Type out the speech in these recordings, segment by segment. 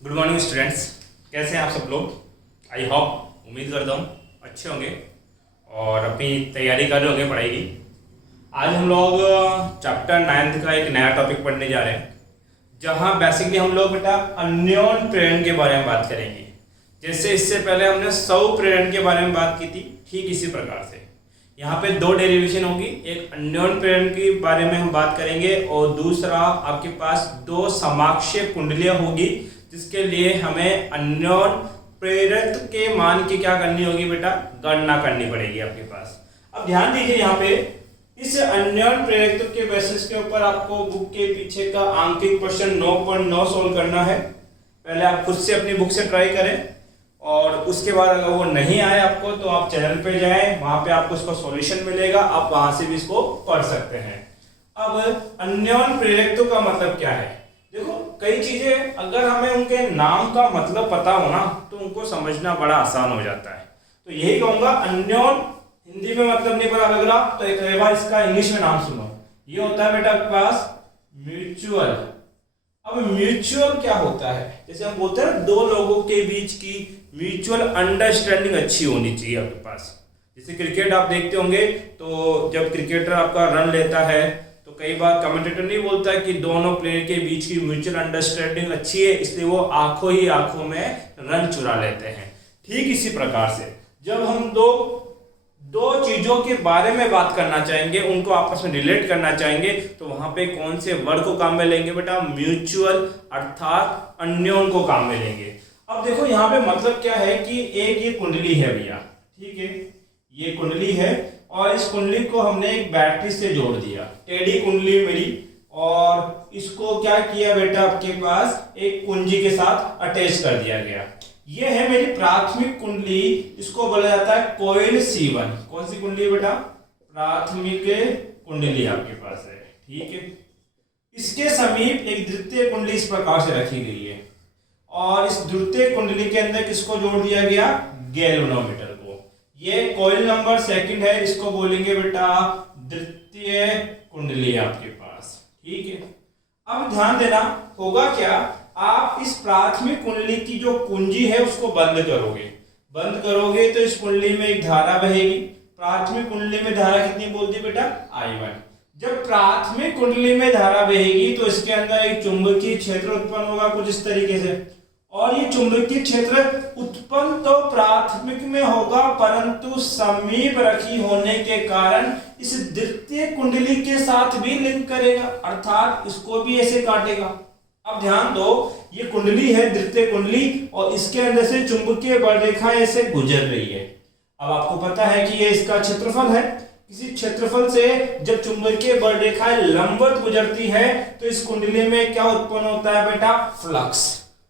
Good morning students. कैसे हैं आप सब लोग? आई होप, उम्मीद करता हूँ अच्छे होंगे और अपनी तैयारी कर रहे होंगे पढ़ाई की। आज हम लोग चैप्टर 9 का एक नया टॉपिक पढ़ने जा रहे हैं, जहाँ बेसिकली हम लोग बेटा अन्योन प्रेरण के बारे में बात करेंगे। जैसे इससे पहले हमने स्वप्रेरण के बारे में बात की थी, ठीक इसी प्रकार से यहाँ पे दो डेरिवेशन होगी। एक अन्योन प्रेरण के बारे में हम बात करेंगे और दूसरा आपके पास दो समाक्षीय कुंडलियाँ होगी, जिसके लिए हमें अन्योन प्रेरक के मान की क्या करनी होगी बेटा, गणना करनी पड़ेगी आपके पास। अब ध्यान दीजिए, यहाँ पे इस अन्योन प्रेरकत्व के बेसिस के ऊपर आपको बुक के पीछे का आंकिक क्वेश्चन 9.9 सोल्व करना है। पहले आप खुद से अपनी बुक से ट्राई करें और उसके बाद अगर वो नहीं आए आपको तो आप चैनल पे जाएं, वहां पे आपको इसका सॉल्यूशन मिलेगा, आप वहां से भी इसको पढ़ सकते हैं। अब अन्योन प्रेरकत्व का मतलब क्या है? देखो, कई चीजें अगर हमें उनके नाम का मतलब पता हो ना तो उनको समझना बड़ा आसान हो जाता है। तो यही कहूंगा, अन्योन हिंदी में मतलब नहीं पता लग रहा तो एक बार इसका इंग्लिश में नाम सुनो। ये होता है बेटा आपके पास म्यूचुअल। अब म्यूचुअल क्या होता है? जैसे हम बोलते हैं दो लोगों के बीच की म्यूचुअल अंडरस्टैंडिंग अच्छी होनी चाहिए आपके पास। जैसे क्रिकेट आप देखते होंगे तो जब क्रिकेटर आपका रन लेता है तो कई बार कमेंटेटर नहीं बोलता है कि दोनों प्लेयर के बीच की म्यूचुअल अंडरस्टैंडिंग अच्छी है, इसलिए वो आंखों ही आंखों में रन चुरा लेते हैं। ठीक इसी प्रकार से जब हम दो चीजों के बारे में बात करना चाहेंगे, उनको आपस में रिलेट करना चाहेंगे, तो वहां पे कौन से वर्ड को काम में लेंगे बेटा? म्यूचुअल अर्थात अन्योन को काम में लेंगे। अब देखो यहाँ पे मतलब क्या है कि एक ये कुंडली है भैया, ठीक है, ये कुंडली है और इस कुंडली को हमने एक बैटरी से जोड़ दिया, टेढ़ी कुंडली मेरी, और इसको क्या किया बेटा, आपके पास एक कुंजी के साथ अटैच कर दिया गया। ये है मेरी प्राथमिक कुंडली, इसको बोला जाता है कॉइल C1। कौन सी कुंडली है बेटा? प्राथमिक कुंडली आपके पास है, ठीक है। इसके समीप एक द्वितीय कुंडली इस प्रकार से रखी गई है और इस द्वितीय कुंडली के अंदर किसको जोड़ दिया गया? गैल्वेनोमीटर को। ये कॉइल नंबर सेकंड है, इसको बोलेंगे बेटा द्वितीय कुंडली आपके पास, ठीक है। अब ध्यान देना, होगा क्या, आप इस प्राथमिक कुंडली की जो कुंजी है उसको बंद करोगे तो इस कुंडली में एक धारा बहेगी। प्राथमिक कुंडली में धारा कितनी बोलती बेटा? I1। जब प्राथमिक कुंडली में धारा बहेगी तो इसके अंदर एक चुंबकीय क्षेत्र उत्पन्न होगा कुछ इस तरीके से, और ये चुंबकीय क्षेत्र उत्पन्न तो प्राथमिक में होगा परंतु समीप रखी होने के कारण इस द्वितीय कुंडली के साथ भी लिंक करेगा, अर्थात इसको भी ऐसे काटेगा। अब ध्यान दो, ये कुंडली है द्वितीय कुंडली और इसके अंदर से चुंबकीय बलरेखा ऐसे गुजर रही है। अब आपको पता है कि ये इसका क्षेत्रफल है। किसी क्षेत्रफल से जब चुंबकीय बलरेखा लंबवत गुजरती है तो इस कुंडली में क्या उत्पन्न होता है बेटा? फ्लक्स।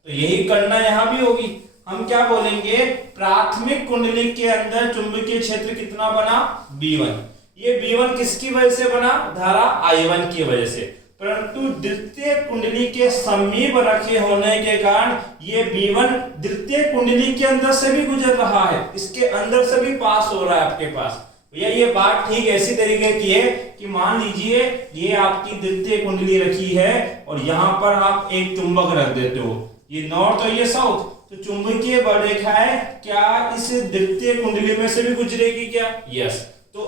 तो यही करना यहां भी होगी। हम क्या बोलेंगे? प्राथमिक कुंडली के अंदर चुंबकीय क्षेत्र कितना बना? B1। ये B1 किसकी वजह से बना? धारा I1 की वजह से। परंतु द्वितीय कुंडली के समीप रखे होने के कारण ये B1 द्वितीय कुंडली के अंदर से भी गुजर रहा है, इसके अंदर से भी पास हो रहा है आपके पास। भैया ये बात ठीक ऐसी तरीके की है कि मान लीजिए ये आपकी द्वितीय कुंडली रखी है और यहाँ पर आप एक चुंबक रख देते हो, ये नॉर्थ और ये साउथ, तो चुंबकीय बलरेखाएं क्या इस द्वितीय कुंडली में से भी गुजरेगी क्या? यस। तो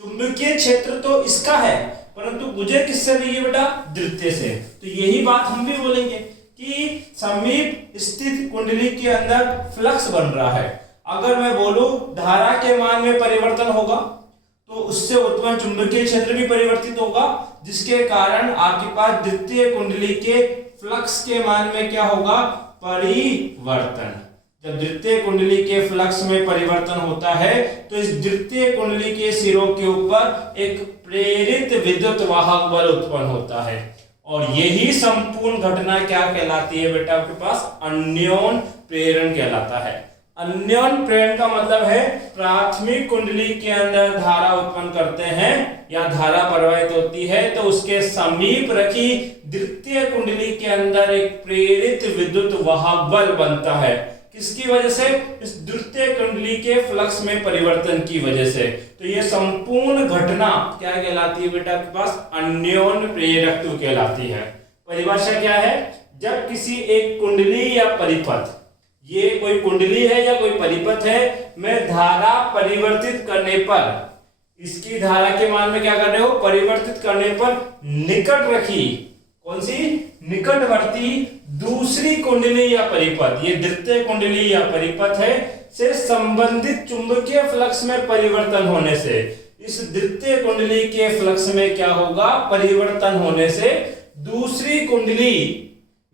चुंबकीय क्षेत्र तो इसका है परंतु गुजर किससे रही है बेटा? द्वितीय से। तो यही बात हम भी बोलेंगे कि समीप स्थित कुंडली के अंदर फ्लक्स बन रहा है। अगर मैं बोलूं धारा के मान में परिवर्तन होगा तो उससे उत्पन्न चुंबकीय क्षेत्र भी परिवर्तित होगा, जिसके कारण आपके पास द्वितीय कुंडली के फ्लक्स के मान में क्या होगा? परिवर्तन। जब द्वितीय कुंडली के फ्लक्स में परिवर्तन होता है तो इस द्वितीय कुंडली के सिरों के ऊपर एक प्रेरित विद्युत वाहक बल उत्पन्न होता है और यही संपूर्ण घटना क्या कहलाती है बेटा? आपके पास अन्योन प्रेरण कहलाता है। अन्योन प्रेरण का मतलब है प्राथमिक कुंडली के अंदर धारा उत्पन्न करते हैं या धारा प्रवाहित होती है तो उसके समीप रखी द्वितीय कुंडली के अंदर एक प्रेरित विद्युत वाहक बल बनता है। किसकी वजह से? इस द्वितीय कुंडली के फ्लक्स में परिवर्तन की वजह से। तो ये संपूर्ण घटना क्या कहलाती है बेटा? आपके पास अन्योन प्रेरकत्व कहलाती है। परिभाषा क्या है? जब किसी एक कुंडली या परिपथ, ये कोई कुंडली है या कोई परिपथ है, में धारा परिवर्तित करने पर, इसकी धारा के मान में क्या कर रहे हो, परिवर्तित करने पर निकट रखी, कौन सी, निकटवर्ती दूसरी कुंडली या परिपथ, ये द्वितीय कुंडली या परिपथ है, से संबंधित चुंबकीय फ्लक्स में परिवर्तन होने से, इस द्वितीय कुंडली के फ्लक्स में क्या होगा, परिवर्तन होने से दूसरी कुंडली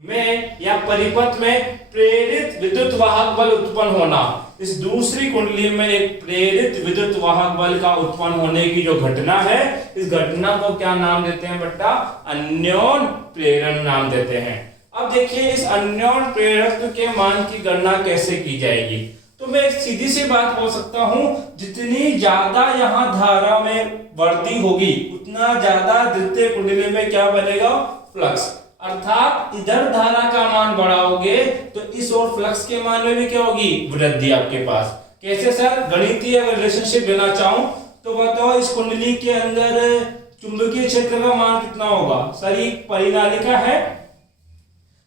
में या परिपथ में प्रेरित विद्युत वाहक बल उत्पन्न होना, इस दूसरी कुंडली में एक प्रेरित विद्युत वाहक बल का उत्पन्न होने की जो घटना है, इस घटना को क्या नाम देते हैं बेटा, अन्योन प्रेरण नाम देते हैं। अब देखिए इस अन्योन प्रेरकत्व के मान की गणना कैसे की जाएगी। तो मैं एक सीधी सी बात बोल सकता हूं, जितनी ज्यादा यहां धारा में वृद्धि होगी उतना ज्यादा द्वितीय कुंडली में क्या बनेगा, फ्लक्स, अर्थात इधर धारा का मान बढ़ाओगे तो इस ओर फ्लक्स के मान में भी क्या होगी, वृद्धि आपके पास। कैसे सर, गणितीय अगर रिलेशनशिप लेना चाहूं तो बताओ इस कुंडली के अंदर चुंबकीय क्षेत्र का मान कितना होगा। सर ये परिनालिका है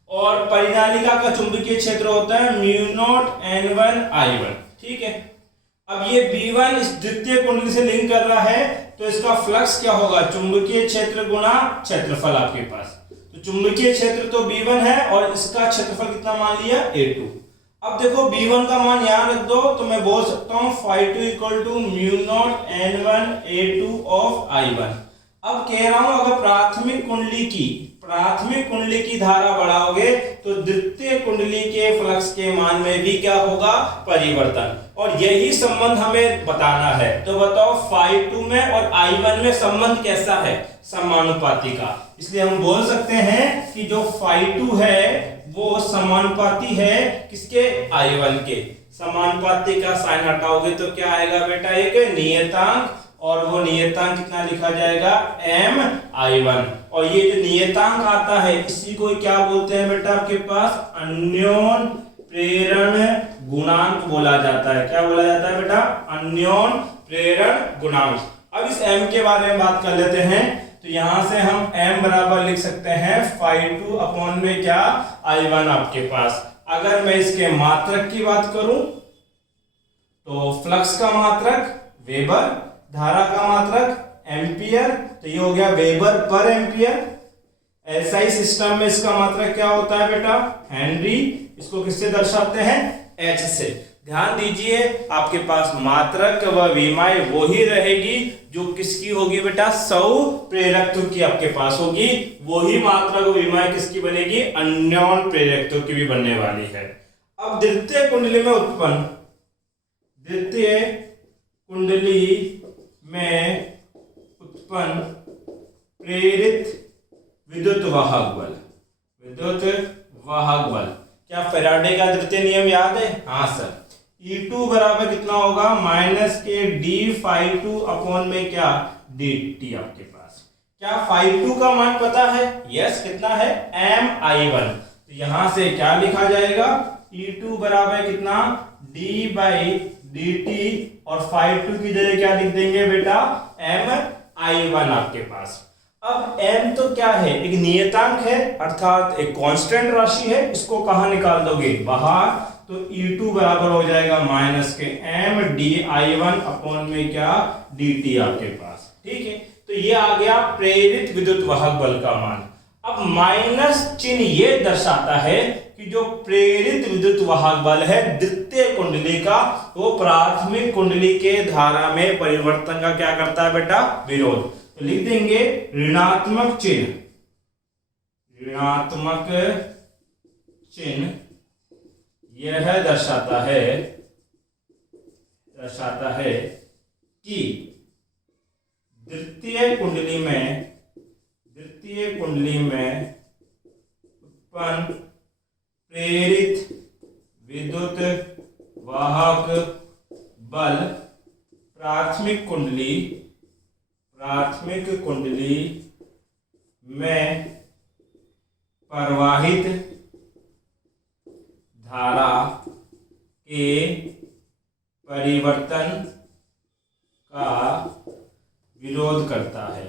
और परिनालिका का चुंबकीय क्षेत्र होता है μ0n1I1, ठीक है। अब ये B1 इस द्वितीय कुंडली से लिंक कर रहा है तो इसका फ्लक्स क्या होगा, चुंबकीय क्षेत्र गुणा क्षेत्रफल आपके पास। तो चुंबकीय क्षेत्र तो B1 है और इसका क्षेत्रफल कितना मान लिया, A2। अब देखो B1 का मान यहां रख दो तो मैं बोल सकता हूं phi2 equal to μ0n1A2 of I1। अब कह रहा हूं अगर प्राथमिक कुंडली की धारा बढ़ाओगे तो द्वितीय कुंडली के फ्लक्स के मान में भी क्या होगा, परिवर्तन, और यही संबंध हमें बताना है। तो बताओ phi2 में और I1 में संबंध कैसा है, समानुपाती का। इसलिए हम बोल सकते हैं कि जो phi2 है वो समानुपाती है किसके, I1 के। समानुपाती का साइन हटाओगे तो क्या आएगा बेटा, एक नियतांक, और वो नियतांक कितना लिखा जाएगा, MI1। और ये जो नियतांक आता है इसी को क्या बोलते हैं बेटा, आपके पास अन्योन प्रेरण गुणांक बोला जाता है। क्या बोला जाता है बेटा, अन्योन प्रेरण गुणांक। अब इस M के बारे में बात कर लेते हैं। तो यहां से हम M बराबर लिख सकते हैं phi2 अपॉन में क्या, I1 आपके पास। अगर मैं इसके मात्रक की बात करूं तो फ्लक्स का मात्रक वेबर, धारा का मात्रक एम्पियर, तो ये हो गया वेबर पर एम्पियर। एसआई सिस्टम में इसका मात्रक क्या होता है बेटा, हेनरी। इसको किससे दर्शाते हैं, एच से। ध्यान दीजिए आपके पास मात्रक व विमाय वो ही रहेगी जो किसकी होगी बेटा, सौप्रेरकत्व की आपके पास होगी। वही मात्रक व विमाय किसकी बनेगी, अन्योन प्रेरकत्व की भी बनने वाली है। अब द्वितीय कुंडली में उत्पन्न प्रेरित विद्युत वाहक बल, क्या फैराडे का द्वितीय नियम याद है, हाँ सर। E2 बराबर कितना होगा, माइनस के डी phi2 अपॉन में क्या, dt आपके पास। क्या phi2 का मान पता है, यस, कितना है, MI1। तो यहां से क्या लिखा जाएगा, E2 बराबर कितना, d बाई dt, और phi2 की जगह क्या लिख देंगे बेटा, MI1 आपके पास। अब m तो क्या है, एक नियतांक है, अर्थात एक कांस्टेंट राशि है। इसको कहां निकाल दोगे, बाहर। तो E2 बराबर हो जाएगा माइनस के m di1 अपॉन में क्या, dt आपके पास, ठीक है। तो ये आ गया प्रेरित विद्युत वाहक बल का मान। अब माइनस चिन्ह ये दर्शाता है कि जो प्रेरित विद्युत वाहक बल है द्वितीय कुंडली का, वो प्राथमिक कुंडली के धारा में परिवर्तन का क्या करता है बेटा, विरोध। तो लिख देंगे ऋणात्मक चिन्ह यह दर्शाता है कि द्वितीय कुंडली में उत्पन्न प्रेरित विद्युत वाहक बल प्राथमिक कुंडली में प्रवाहित धारा के परिवर्तन का विरोध करता है।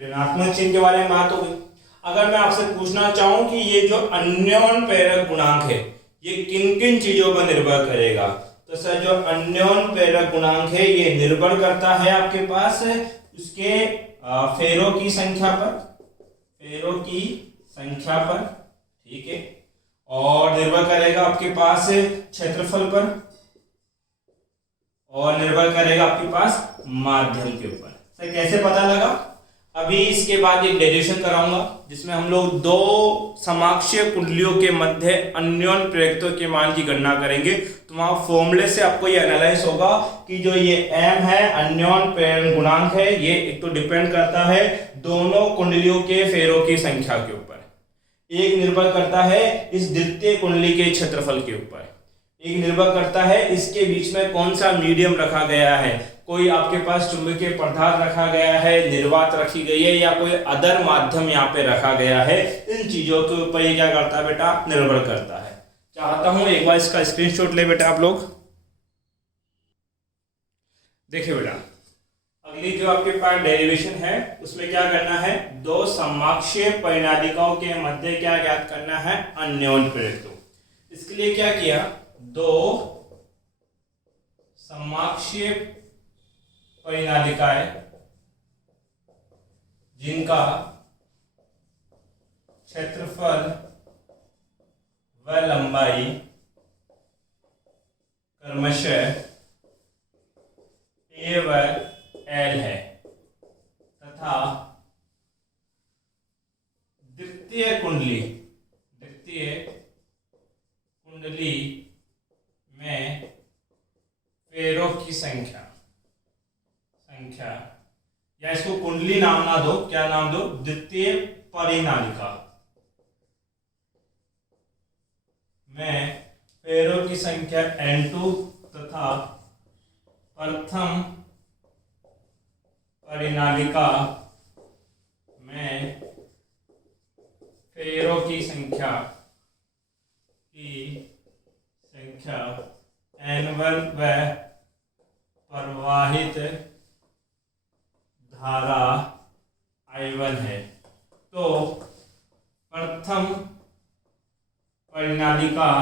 ऋणात्मक चिन्ह के बारे में बात हो गई। अगर मैं आपसे पूछना चाहूं कि ये जो अन्योन प्रेरक गुणांक है ये किन किन चीजों पर निर्भर करेगा, तो सर जो अन्योन प्रेरक गुणांक है ये निर्भर करता है आपके पास उसके फेरों की संख्या पर, फेरों की संख्या पर, ठीक है, और निर्भर करेगा आपके पास क्षेत्रफल पर, और निर्भर करेगा आपके पास माध्यम के ऊपर। सर कैसे पता लगा? अभी इसके बाद एक डेरिवेशन कराऊंगा जिसमें हम लोग दो समाक्षीय कुंडलियों के मध्य अन्योन प्रेरकत्व के मान की गणना करेंगे। तो वहां फॉर्मूले से आपको ये एनालाइज होगा कि जो ये m है अन्योन प्रेरण गुणांक है, ये एक तो डिपेंड करता है दोनों कुंडलियों के फेरों की संख्या के ऊपर, एक निर्भर करता है इस द्वितीय कुंडली के क्षेत्रफल के ऊपर, एक निर्भर करता है इसके बीच में कौन सा मीडियम रखा गया है, कोई आपके पास चुंबकीय पदार्थ रखा गया है, निर्वात रखी गई है, या कोई अदर माध्यम यहाँ पे रखा गया है। इन चीजों के ऊपर ये क्या करता है बेटा, निर्भर करता है। चाहता हूं एक बार इसका स्क्रीनशॉट ले बेटा आप लोग। देखिए बेटा अगली जो आपके पास डेरिवेशन है उसमें क्या करना है, दो समाक्षीय परिनालिकाओं के मध्य क्या ज्ञात करना है, अन्योन प्रेरकत्व। इसके लिए क्या किया, दो समाक्षीय परिनालिकाएं जिनका क्षेत्रफल व लंबाई क्रमशः a व l है तथा द्वितीय कुंडली में फेरों की संख्या या इसको कुंडली नाम ना दो, क्या नाम दो, द्वितीय परिनालिका में फेरों की संख्या n2 तथा प्रथम परिनालिका में फेरों की संख्या n1 व प्रवाहित धारा I1 है। तो प्रथम परिनालिका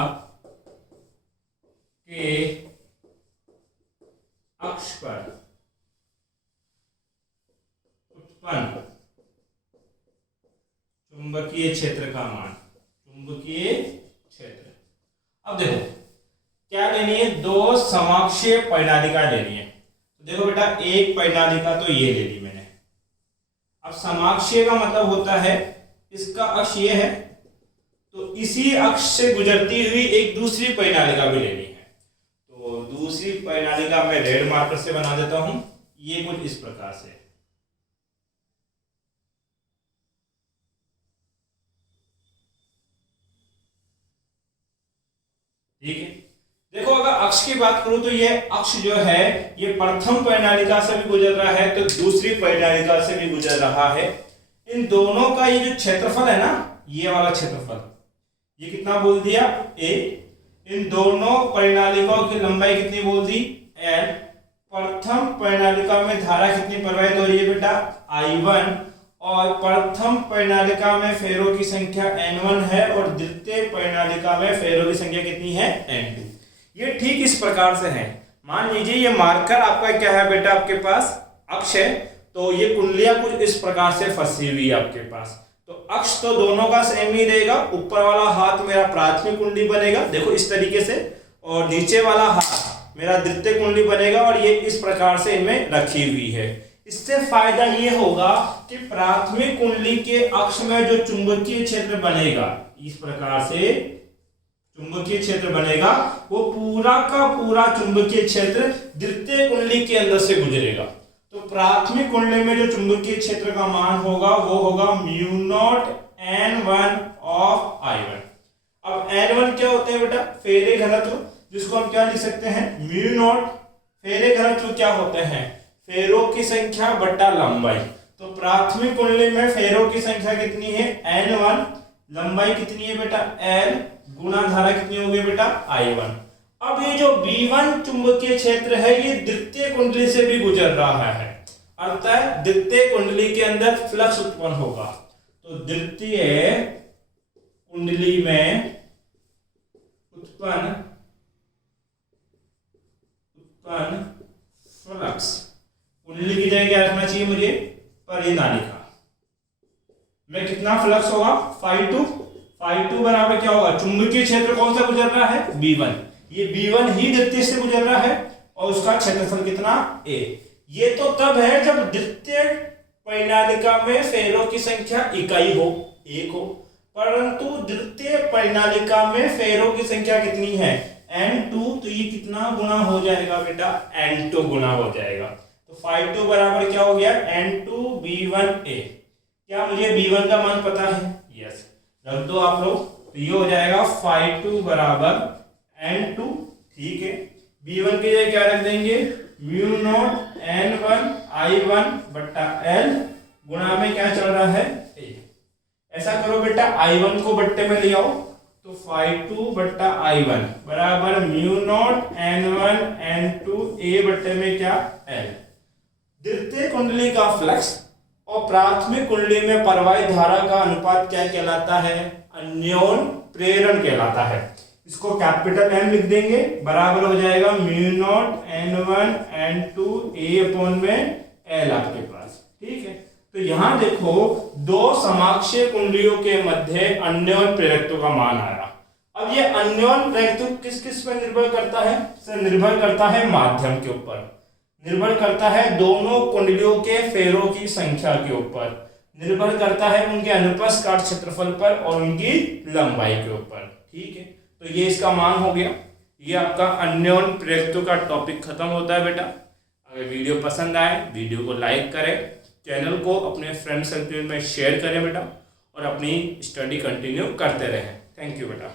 के अक्ष पर उत्पन्न चुंबकीय क्षेत्र का मान, चुंबकीय क्षेत्र। अब देखो क्या लेनी है, दो समाक्षीय परिनालिका लेनी है। तो देखो बेटा एक परिनालिका तो ये ले ली मैंने। अब समाक्षीय का मतलब होता है इसका अक्ष ये है तो इसी अक्ष से गुजरती हुई एक दूसरी परिनालिका भी लेनी है। तो दूसरी परिनालिका मैं रेड मार्कर से बना देता हूं, ये कुछ इस प्रकार से। ठीक है, देखो अगर अक्ष की बात करूं तो ये अक्ष जो है ये प्रथम परिनालिका से भी गुजर रहा है तो दूसरी परिनालिका से भी गुजर रहा है। इन दोनों का ये जो क्षेत्रफल है ना, ये वाला क्षेत्रफल, ये कितना बोल दिया a। इन दोनों परिनालिकाओं की लंबाई कितनी बोल दी l। प्रथम परिनालिका में धारा कितनी प्रवाहित हो रही है बेटा I1, और प्रथम परिनालिका में फेरों की संख्या n1 है और द्वितीय परिनालिका में फेरों की संख्या कितनी है n2। ये ठीक इस प्रकार से है। मान लीजिए ये मार्कर आपका क्या है बेटा, आपके पास अक्ष है, तो ये कुंडलियां कुछ इस प्रकार से फंसी हुई है आपके पास। तो अक्ष तो दोनों का सेम ही रहेगा, ऊपर वाला हाथ मेरा प्राथमिक कुंडली बनेगा देखो इस तरीके से, और नीचे वाला हाथ मेरा द्वितीय कुंडली बनेगा, और ये इस प्रकार से इनमें रखी हुई है। इससे फायदा ये होगा कि प्राथमिक कुंडली के अक्ष में जो चुंबकीय क्षेत्र बनेगा, इस प्रकार से चुंबकीय क्षेत्र बनेगा, वो पूरा का पूरा चुंबकीय क्षेत्र द्वितीय कुंडली के अंदर से गुजरेगा। तो प्राथमिक कुंडली में जो चुंबकीय क्षेत्र का मान होगा वो होगा μ0 n1 ऑफ I1। अब n1 क्या होते हैं बेटा, फेरे घनत्व, जिसको हम क्या लिख सकते हैं μ0। फेरे घनत्व क्या होते हैं, फेरों की संख्या बट्टा लंबाई। तो प्राथमिक कुंडली में फेरों की संख्या कितनी है n1, लंबाई कितनी है बेटा l, गुणा धारा कितनी होगी बेटा I1। अब ये जो B1 चुंबकीय क्षेत्र है ये द्वितीय कुंडली से भी गुजर रहा है। अर्थात द्वितीय कुंडली के अंदर फ्लक्स उत्पन्न होगा। तो द्वितीय कुंडली में उत्पन्न फ्लक्स, कुंडली की जगह क्या रखना चाहिए मुझे, परिनालिका में कितना फ्लक्स होगा, φ2 बराबर क्या होगा, चुंबकीय क्षेत्र कौन सा गुजर रहा है, B1। ये B1 ही द्वितीय से गुजर रहा है और उसका क्षेत्रफल कितना, A। ये तो तब है जब द्वितीय परिनालिका में फेरों की संख्या इकाई हो, 1 हो, परंतु द्वितीय परिनालिका में फेरों की संख्या कितनी है, N2। तो ये कितना गुना हो जाएगा बेटा, N2 गुना हो जाएगा। तो φ2 बराबर क्या हो गया, N2B1A। क्या मुझे B1 का मान पता है, यस, रख दो आप लोग। तो ये हो जाएगा φ2 बराबर N2, ठीक है। B1 के लिए क्या रख देंगे, म्यू नॉट N1 I1 बट्टा L गुणा में क्या चल रहा है, A। ऐसा करो बेटा, I1 को बट्टे में ले आओ, तो φ2 बट्टा I1 बराबर mu naught N1 N2 A बट्टे में क्या, L। द्वितीय कुंडली का फ्लक्स और प्राथमिक कुंडली में प्रवाहित धारा का अनुपात क्या कहलाता है, अन्योन प्रेरण कहलाता है। इसको कैपिटल M लिख देंगे, बराबर हो जाएगा mu naught N1 N2 A upon में L आपके पास, ठीक है। तो यहां देखो, दो समाक्षीय कुंडलियों के मध्य अन्योन प्रेरकत्व का मान आया। अब ये अन्योन प्रेरकत्व किस किस पर निर्भर करता है, सर निर्भर करता है माध्यम के ऊपर, निर्भर करता है दोनों कुंडलियों के फेरों की संख्या के ऊपर, निर्भर करता है उनके अनुप्रस्थ काट क्षेत्रफल पर और उनकी लंबाई के ऊपर, ठीक है। तो ये इसका मान हो गया। ये आपका अन्योन प्रेरकत्व का टॉपिक खत्म होता है बेटा। अगर वीडियो पसंद आए, वीडियो को लाइक करें, चैनल को अपने फ्रेंड सर्कल में शेयर करें बेटा, और अपनी स्टडी कंटिन्यू करते रहें। थैंक यू बेटा।